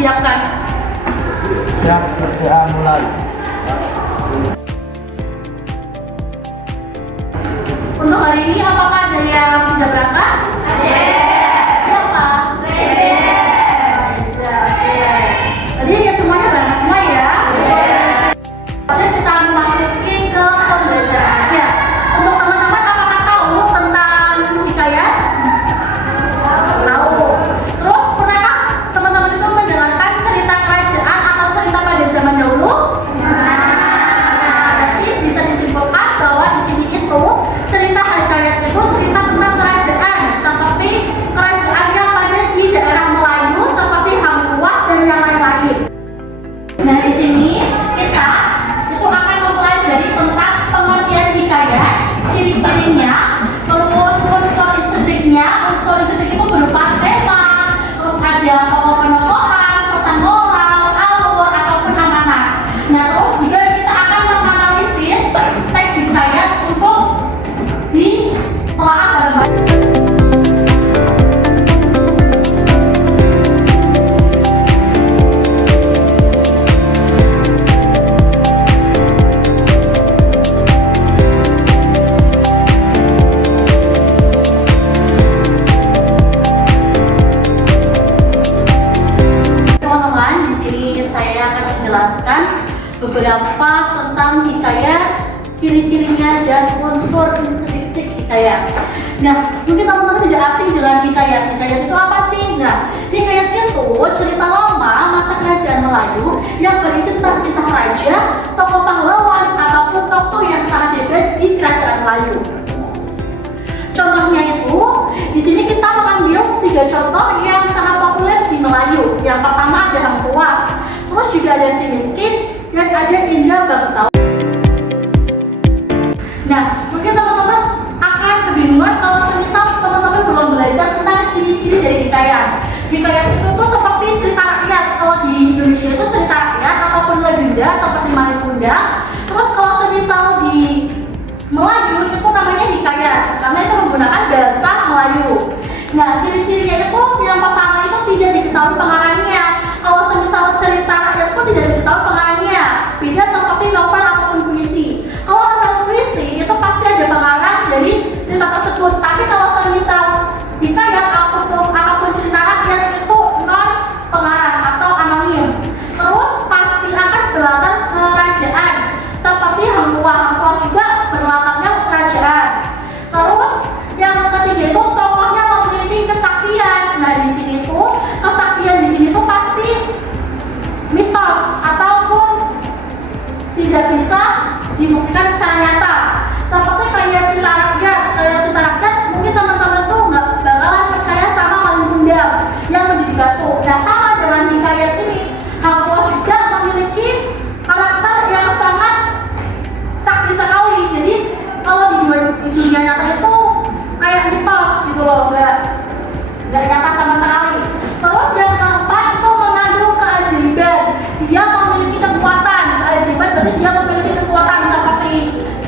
disiapkan. Siap, PTA mulai. Untuk hari ini apakah ada yang tidak berangkat? Ada. Siapa? Reza. Oke. Tadi ya semuanya berangkat semua ya? Kita memasuki ke pembelajaran aja. Untuk teman-teman apakah tahu tentang hikayat? Tahu. Terus pernahkah teman-teman itu mendengarkan cerita kerajaan atau cerita pada zaman dahulu? Berarti bisa disimpulkan bahwa di sini itu cerita hikayat itu cerita tentang kerajaan, seperti kerajaan yang pada di daerah Melayu seperti Hang Tuah dan yang lain-lain. Nah di sini kita itu akan mempelajari tentang pengertian hikayat, ciri-cirinya, terus unsur estetiknya. Unsur estetik itu berupa tema, terus ada tokoh-tokohan, pesan moral, alur ataupun amanat. Nah terus juga kita akan menganalisis teks hikayat untuk ditelaah bareng-bareng. Teman-teman, di sini saya akan menjelaskan beberapa tentang hikayat, ciri-cirinya dan unsur intrinsik hikayat. Nah, mungkin teman-teman tidak asing dengan hikayat. Hikayat itu apa sih? Nah, hikayat itu cerita lama masa kerajaan Melayu yang berisi tentang kisah raja, tokoh pahlawan ataupun tokoh yang sangat hebat di kerajaan Melayu. Contohnya itu, di sini kita mengambil 3 contoh yang sangat populer di Melayu. Yang pertama ada Hang Tuah, terus juga ada Si Miskin, dan ada Indra Bangsawan. Nah, mungkin teman-teman akan kebingungan kalau semisal teman-teman belum belajar tentang ciri-ciri dari hikayat. Hikayat itu tuh seperti cerita rakyat. Kalau di Indonesia itu cerita rakyat ataupun legenda seperti Mari Kundang. Terus kalau semisal di Melayu itu namanya hikayat karena itu menggunakan bahasa Melayu. Nah, ciri-cirinya itu yang pertama itu tidak diketahui pengarangnya. Kalau semisal cerita rakyat itu tidak diketahui pengarangnya, beda seperti novel ataupun puisi. Kalau novel puisi itu pasti ada pengarang dari cerita tersebut. Tapi kalau semisal hikayat ataupun cerita rakyat itu non pengarang atau anonim. Terus pasti akan berlatar kerajaan seperti Hang Tuah. Hang Tuah juga berlatarnya kerajaan. Terus yang ketiga itu tokohnya memiliki kesaktian. Nah di sini tuh kesaktian di sini tuh pasti mitos ataupun tidak bisa dibuktikan secara nyata. Seperti kayak cerita rakyat, mungkin teman-teman tuh nggak bakalan percaya sama Mari Kundang yang menjadi batu. Nah sama dengan hikayat ini, Hang Tuah juga memiliki karakter yang sangat sakti sekali. Jadi kalau di dunia nyata itu kayak mitos gitu loh, nggak nyata sama sekali. Terus yang keempat itu mengandung keajaiban. Dia memiliki kekuatan. Keajaiban berarti dia memiliki kekuatan seperti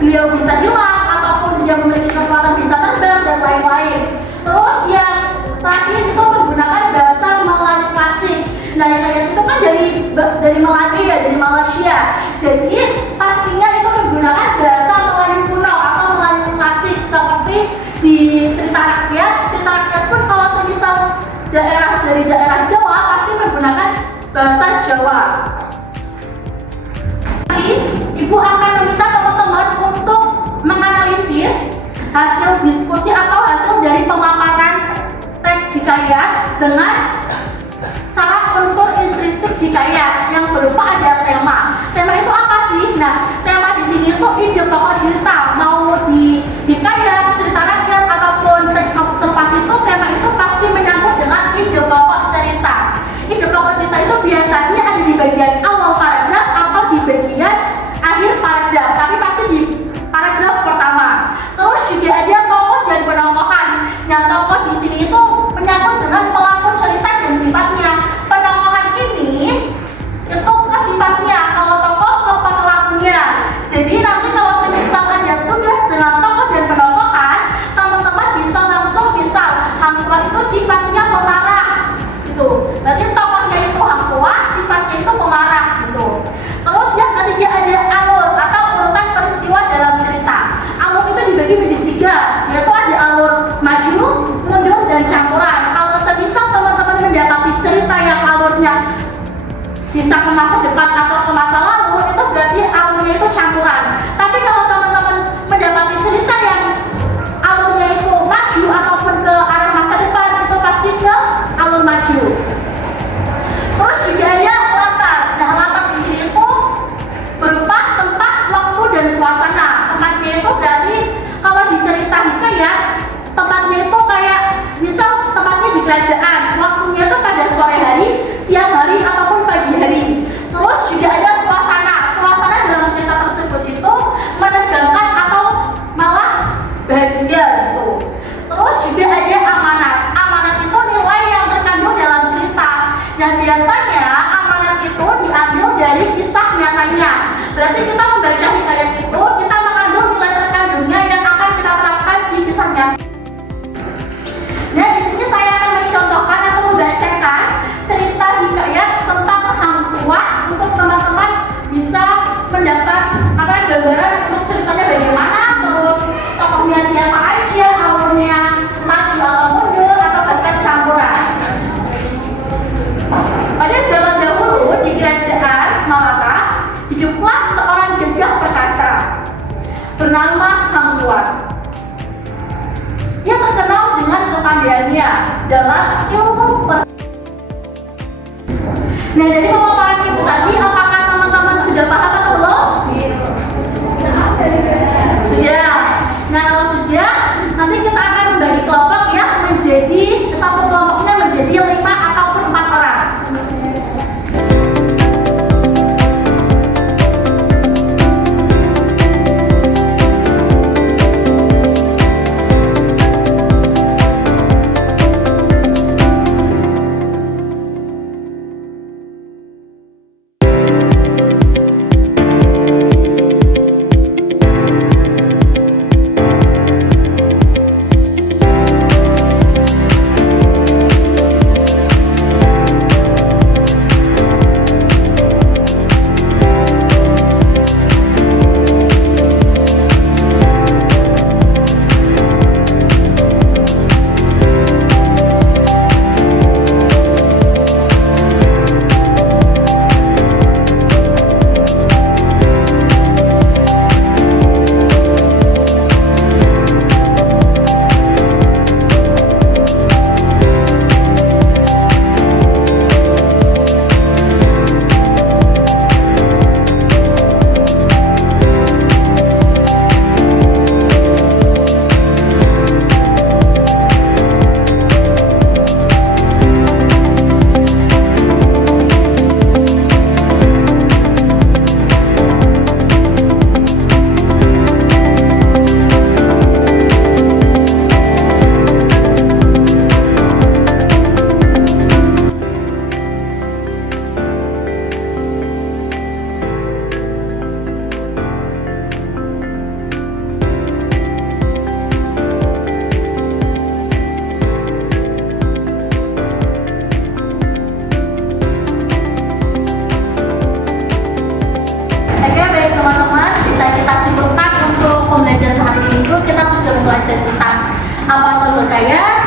beliau bisa hilang ataupun dia memiliki kekuatan bisa terbang dan lain-lain. Terus yang terakhir itu menggunakan bahasa Melayu klasik. Nah hikayat itu kan dari Melayu ya, dari Malaysia. Jadi pastinya itu menggunakan bahasa Melayu kuno atau Melayu klasik seperti di cerita rakyat. Cerita rakyat pun kalau semisal dari daerah Jawa pasti menggunakan bahasa Jawa. Ibu akan meminta teman-teman untuk menganalisis hasil diskusi atau hasil dari pemaparan teks hikayat dengan cara unsur intrinsik hikayat yang berupa ada tema. Tema itu apa sih? Nah, tema di sini itu ide pokok cerita. Mau di hikayat, cerita rakyat ataupun teks observasi itu tema itu pasti menyangkut dengan ide pokok cerita. Ide pokok cerita itu biasanya ada di bagian awal paragraf atau di bagian akhir paragraf, tapi pasti di paragraf pertama. Terus juga ada tokoh dan penongkohan. Yang tokoh di sini itu menyangkut dengan pelakon cerita bisa ke masa depan atau ke masa lalu, itu berarti alurnya itu campuran. Tapi kalau teman-teman mendapati cerita yang alurnya itu maju ataupun ke arah masa depan, itu pasti ke alur maju. Terus juga ada latar. Nah, latar di sini itu berupa tempat, waktu, dan suasana. Tempatnya itu berarti kalau di cerita hikayat, tempatnya itu kayak misal tempatnya di kerajaan, waktunya itu pada sore hari, siang hari, ataupun pagi hari. Terus juga ada suasana. Suasana dalam cerita tersebut itu menegangkan atau malah bahagia gitu. Terus juga ada amanat. Amanat itu nilai yang terkandung dalam cerita. Dan biasanya amanat itu diambil dari kisah nyatanya. Berarti kita membaca hikayat itu, kita mengambil nilai terkandungnya yang akan kita terapkan di kisah nyata. Nah, di sini saya akan mencontohkan atau membacakan cerita hikayat tentang Hang Tuah untuk teman-teman bisa mendapat gambaran untuk ceritanya bagaimana, terus tokohnya siapa aja, alurnya maju atau mundur atau bahkan campuran. Pada zaman dahulu di kerajaan Malaka hiduplah seorang gagah perkasa bernama Hang Tuah. Dia terkenal dengan kepandaiannya dalam ilmu Nah, dari pemaparan ibu tadi, apakah teman-teman sudah paham atau belum? Sudah. Nah, kalau sudah, nanti kita akan membagi kelompok ya, menjadi satu kelompoknya menjadi 5 ataupun 4 orang.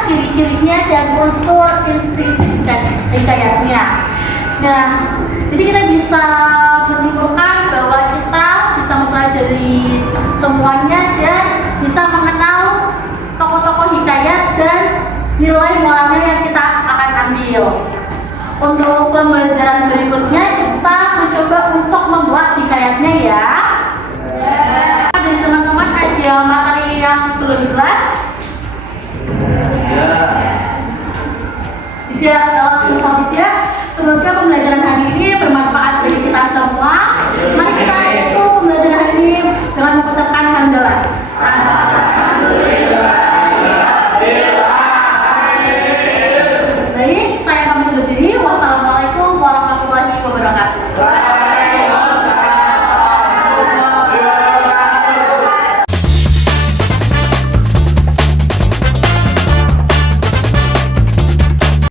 ciri-cirinya dan unsur inspirasi hikayatnya. Nah, jadi kita bisa menyimpulkan bahwa kita bisa mempelajari semuanya dan bisa mengenal tokoh-tokoh hikayat dan nilai moralnya yang kita akan ambil. Untuk pembelajaran berikutnya kita mencoba untuk membuat hikayatnya ya. Dan teman-teman ada materi yang belum jelas? Tidak, kalau tidak, semoga